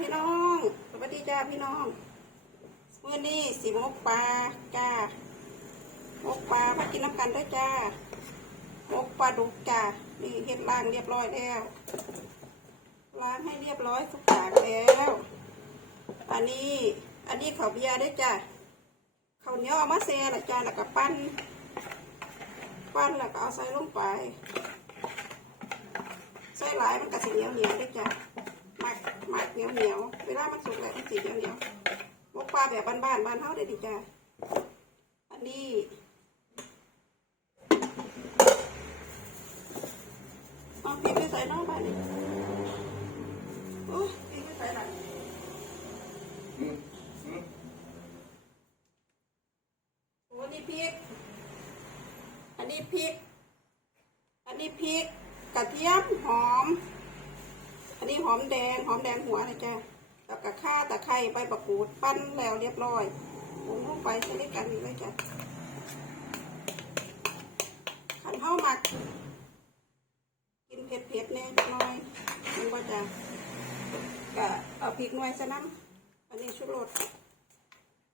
พี่น้องสวัสดีจ้าพี่น้องมื้อนี้สิมกปลาจ้ามกปลามากินน้ำกันด้วยจ้ามกปลาดุกจ้านี่เฮ็ดล้างเรียบร้อยแล้วล้างให้เรียบร้อยทุกอย่างแล้ว อันนี้อันนี้ข้าวเบียร์ด้วยจ้าข้าวเหนียวเอามาเซละจ้าแล้วก็ปั้น ปั้นแล้วก็เอาใส่ลงไปใส่หลายมันก็สิเหนียวเหนียวได้จ้ะห มักหมักเหนียวเหนียวเวลามันสุกแล้วมันสีเหนียวเหนียวมกปลาแบบบ้านๆบ้านเฮาได้ดีจ้ะอันนี้เอาพริกไปใส่น้องบ้านนี่โอ้พริกไปใส่หลังโอ้นี่พริก อันนี้พริก อันนี้พริกกระเทียมหอม นนี้หอมแดงหอมแดงหัวนะจ๊ะแล้วก็ข่าตะไคร้ใบมะกูดปั้นแล้วเรียบร้อยปรุงลงไปใส่ด้วยกันเลยจ้ะขันเข้ามากินเผ็ดเผ็ดๆเนี่ยหน่อยมันก็จะก็เอาพริกหน่อยซะน้ำอันนี้ชูรส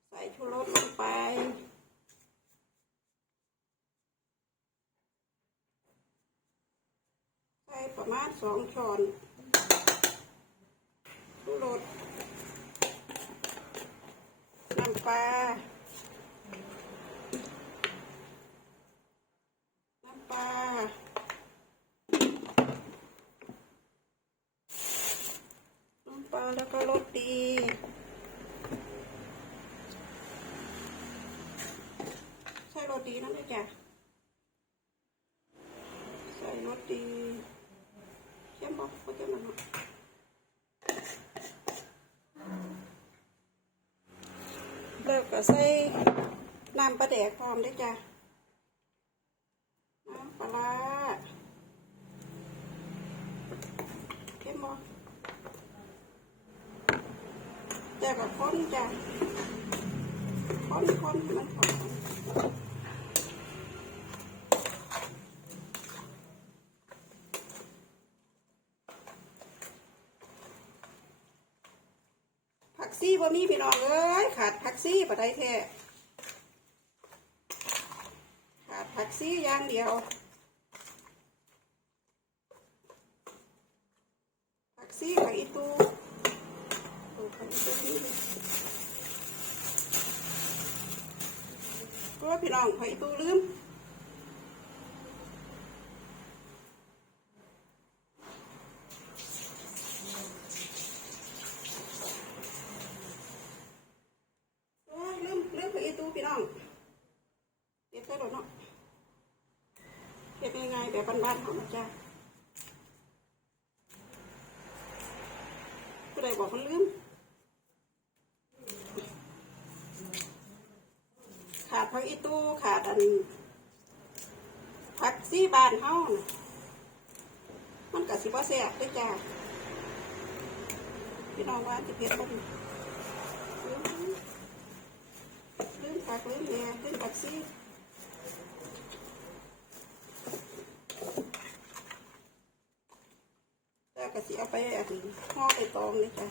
ใส่ชูรสลงไปใส่ประมาณสองช้อนชูรสน้ำ ปลา น้ำปลา น้ำปลาแล้วก็รสดีใส่รสดีนั่นเลยจ้ะใส่รสดีเข้มบอกก็จะมันเนาะแล้ว ก็ใส่น้ำปลาแดกพร้อมด้วยจ้ะน้ำปลาร้าเข้มบ่แต่กับข้นจ้ะข้นข้นมันข้น ซี่บ่มีพี่น้องเอ้ยขาดผักซี่ปะได้แท้ขาดผักซี่อย่างเดียวผักซี่ผักอีตูโอ้ผักอีตูนี่ก็พี่น้องผักอีตูลืม โอ้ยลืมลืมไปอีตูพี่น้อง เก็บได้หรอเนาะเก็บยังไงแบบบ้านๆของมันจ้าผู้ใดบอกมันลืมขาดพักอีตู้ขาดอันผักซี่บานเฮานะมันกับสิบ่แซ่บเด้จ้าพี่น้องว่าจะเผ็ดบ่ดีลืมลืมผักลืมแหน่ลืมผักซี่แล้ว ก็สิเอาไปอันห่อไปตองนี่จ้ะ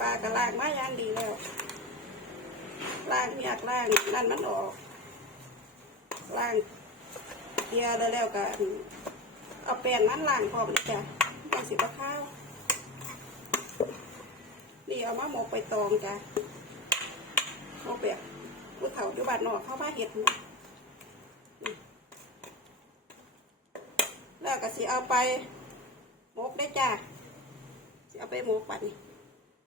ปลากระลางมาอย่างดีแล้วล้างเมียกล้างนั่นมันออกล้างเกลียแล้วแล้วก็อันเอาแป้งนั้นล้างพร้อมเลยจ้ะต้องสิบข้าวนี่เอามาหมกไปตองจ้ะหมกแบบผู้เฒ่าอยู่บ้านนอกเข้ามาเห็ดนี่นี่แล้ว ก็สิเอาไปหมกได้จ้ะสิเอาไปหมกปัดนี่